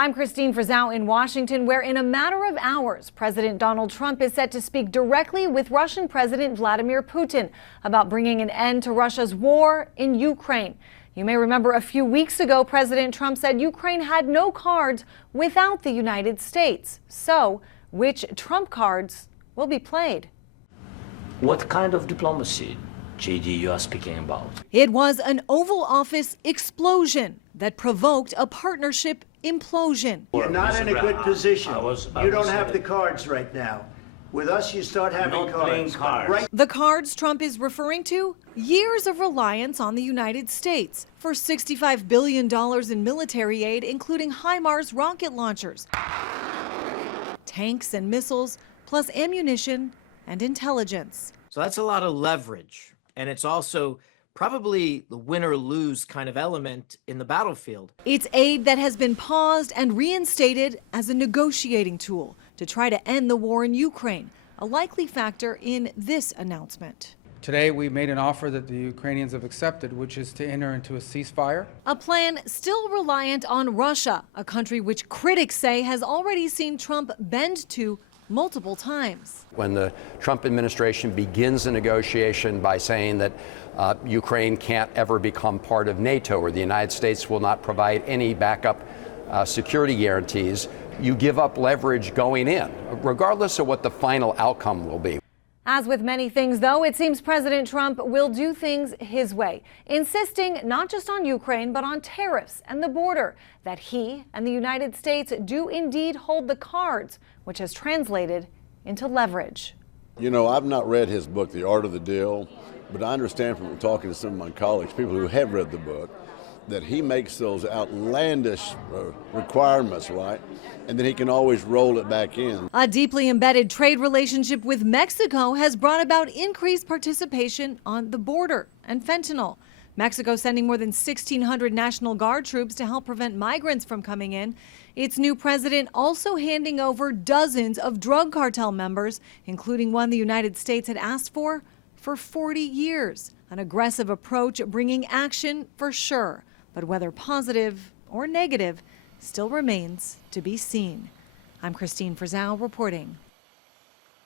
I'm Christine Frizzau in Washington, where in a matter of hours, President Donald Trump is set to speak directly with Russian President Vladimir Putin about bringing an end to Russia's war in Ukraine. You may remember a few weeks ago, President Trump said Ukraine had no cards without the United States. So, which Trump cards will be played? What kind of diplomacy, JD, you are speaking about? It was an Oval Office explosion that provoked a partnership implosion. You're not in a good position. You don't have the cards right now. With us, you start having cards. Right. The cards Trump is referring to? Years of reliance on the United States for $65 billion in military aid, including HIMARS rocket launchers, tanks and missiles, plus ammunition and intelligence. So that's a lot of leverage. And it's also probably the win or lose kind of element in the battlefield. It's aid that has been paused and reinstated as a negotiating tool to try to end the war in Ukraine, a likely factor in this announcement. Today, we made an offer that the Ukrainians have accepted, which is to enter into a ceasefire. A plan still reliant on Russia, a country which critics say has already seen Trump bend to multiple times. When the Trump administration begins a negotiation by saying that Ukraine can't ever become part of NATO or the United States will not provide any backup security guarantees, you give up leverage going in, regardless of what the final outcome will be. As with many things, though, it seems President Trump will do things his way, insisting not just on Ukraine, but on tariffs and the border, that he and the United States do indeed hold the cards, which has translated into leverage. You know, I've not read his book, The Art of the Deal, but I understand from talking to some of my colleagues, people who have read the book, that he makes those outlandish requirements, right? And then he can always roll it back in. A deeply embedded trade relationship with Mexico has brought about increased participation on the border and fentanyl. Mexico sending more than 1,600 National Guard troops to help prevent migrants from coming in. Its new president also handing over dozens of drug cartel members, including one the United States had asked for 40 years. An aggressive approach bringing action for sure, but whether positive or negative still remains to be seen. I'm Christine Frizzau reporting.